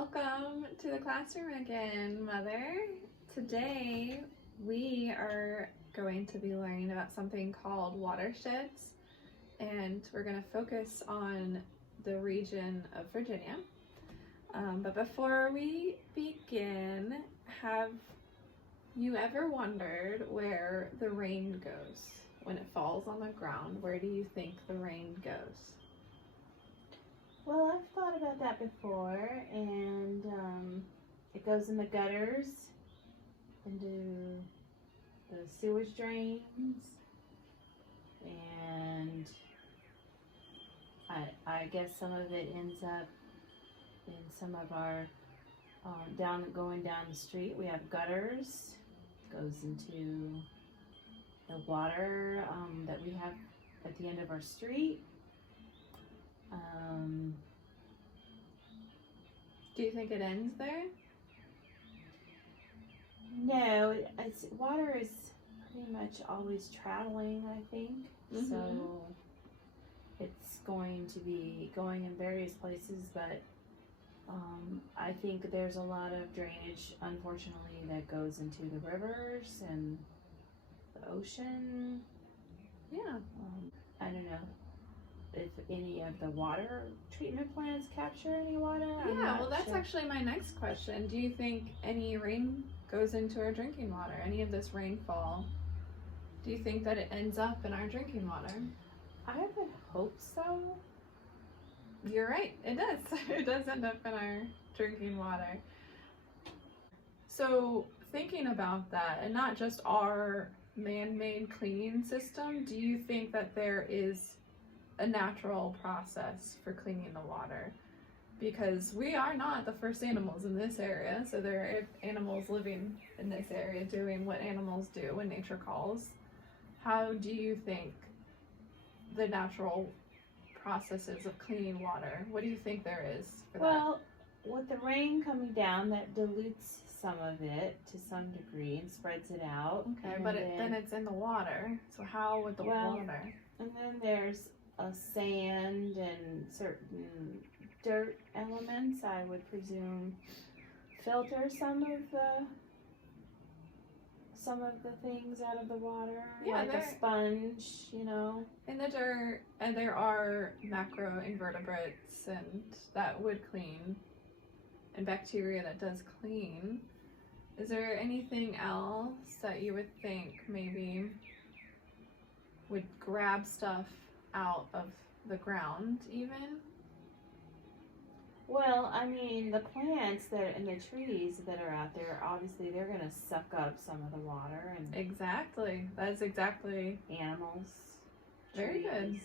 Welcome to the classroom again, Mother. Today we are going to be learning about something called watersheds, and we're going to focus on the region of Virginia. But before we begin, have you ever wondered where the rain goes? When it falls on the ground, where do you think the rain goes? Well, I've thought about that before, and it goes in the gutters, into the sewage drains, and I guess some of it ends up in some of our going down the street. We have gutters. It goes into the water that we have at the end of our street. Do you think it ends there? No, water is pretty much always traveling, I think. Mm-hmm. So it's going to be going in various places, but I think there's a lot of drainage, unfortunately, that goes into the rivers and the ocean. Yeah. I don't know if any of the water treatment plants capture any water. Yeah, well, that's actually my next question. Do you think any rain goes into our drinking water? Any of this rainfall? Do you think that it ends up in our drinking water? I would hope so. You're right, it does. It does end up in our drinking water. So thinking about that, and not just our man-made cleaning system, do you think that there is a natural process for cleaning the water? Because we are not the first animals in this area, so there are animals living in this area doing what animals do when nature calls. How do you think the natural processes of cleaning water, what do you think there is for that? Well, with the rain coming down, that dilutes some of it to some degree and spreads it out. Okay, but then it's in the water, so how would the water? And then there's a sand and certain dirt elements, I would presume, filter some of the things out of the water, Yeah, like a sponge, you know. In the dirt, and there are macroinvertebrates, and that would clean, and bacteria that does clean. Is there anything else that you would think maybe would grab stuff out of the ground even? Well, I mean, the plants that and the trees that are out there, obviously they're going to suck up some of the water. And exactly. That's exactly. Animals. Very good.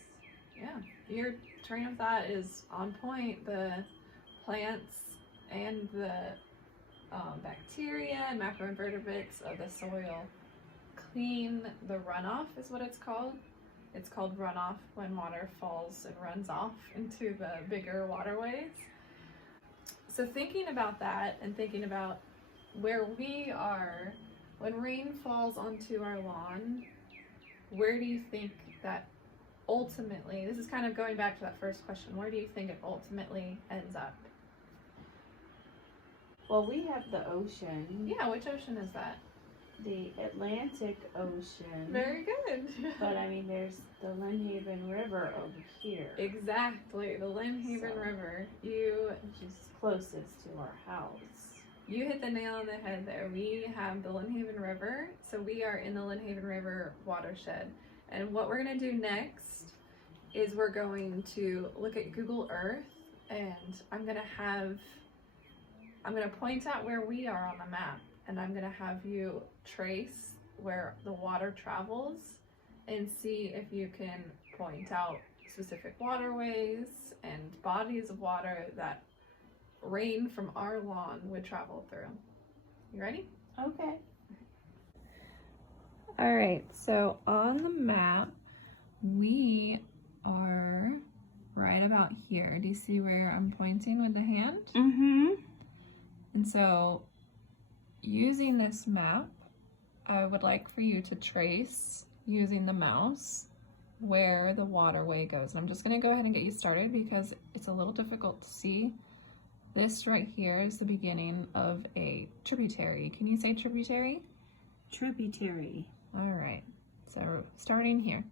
Yeah. Your train of thought is on point. The plants and the bacteria and macroinvertebrates of the soil clean the runoff is what it's called. It's called runoff when water falls and runs off into the bigger waterways. So thinking about that and thinking about where we are, when rain falls onto our lawn, where do you think that ultimately, this is kind of going back to that first question, where do you think it ultimately ends up? Well, we have the ocean. Yeah, which ocean is that? The Atlantic Ocean. Very good. But I mean, there's the Lynnhaven River over here. Exactly, the Lynnhaven River. Which is closest to our house. You hit the nail on the head there. We have the Lynnhaven River, so we are in the Lynnhaven River watershed. And what we're going to do next is we're going to look at Google Earth, and I'm going to point out where we are on the map, and I'm going to have you trace where the water travels and see if you can point out specific waterways and bodies of water that rain from our lawn would travel through. You ready? Okay. All right, so on the map, we are right about here. Do you see where I'm pointing with the hand? Mm-hmm. And so using this map, I would like for you to trace, using the mouse, where the waterway goes. And I'm just going to go ahead and get you started because it's a little difficult to see This right here is the beginning of a tributary. Can you say tributary? Tributary. All right, so starting here.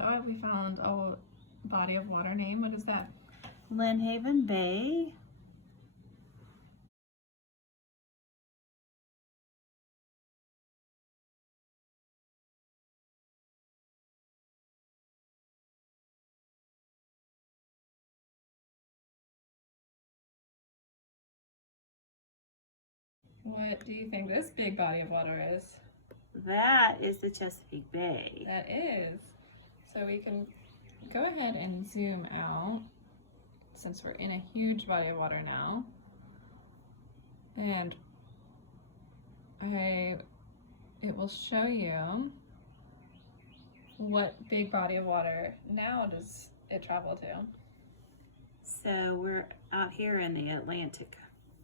Oh, we found a body of water name. What is that? Lynnhaven Bay. What do you think this big body of water is? That is the Chesapeake Bay. That is. So we can go ahead and zoom out since we're in a huge body of water now. And it will show you what big body of water now does it travel to. So we're out here in the Atlantic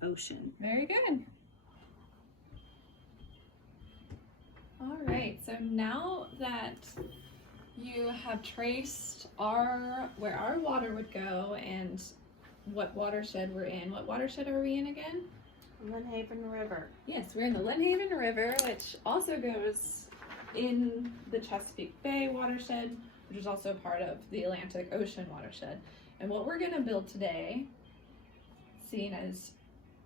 Ocean. Very good. All right, so now that you have traced where our water would go and what watershed we're in, what watershed are we in again? Lynnhaven River. Yes, we're in the Lynnhaven River, which also goes in the Chesapeake Bay watershed, which is also part of the Atlantic Ocean watershed. And what we're gonna build today, seeing as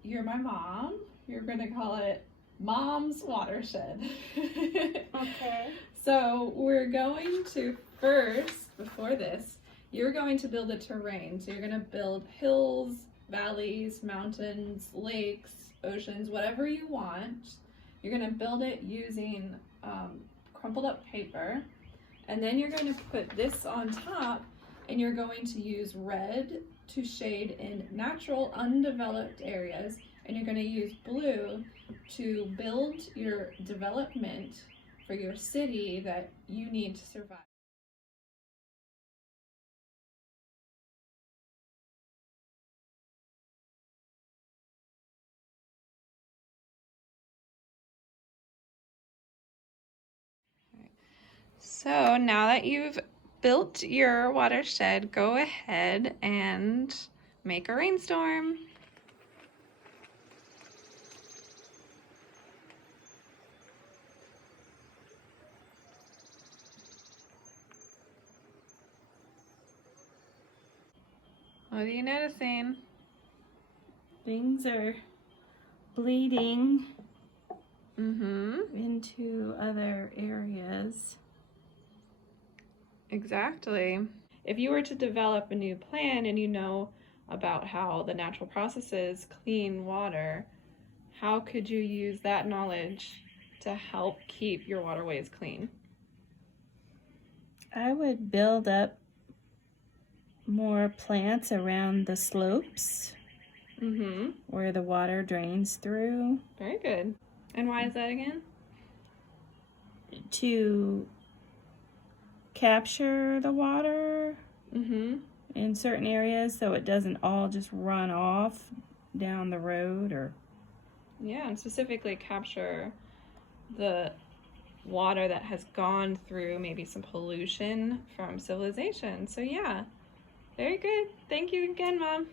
you're my mom, you're gonna call it Mom's Watershed. Okay. So we're going to first, before this, you're going to build a terrain. So you're gonna build hills, valleys, mountains, lakes, oceans, whatever you want. You're gonna build it using crumpled up paper. And then you're going to put this on top, and you're going to use red to shade in natural undeveloped areas, and you're going to use blue to build your development for your city that you need to survive. So now that you've built your watershed, go ahead and make a rainstorm. What are you noticing? Things are bleeding into other areas. Exactly. If you were to develop a new plan and you know about how the natural processes clean water, how could you use that knowledge to help keep your waterways clean? I would build up more plants around the slopes where the water drains through. Very good. And why is that again? To capture the water in certain areas so it doesn't all just run off down the road or... Yeah, and specifically capture the water that has gone through maybe some pollution from civilization. So yeah, very good. Thank you again, Mom.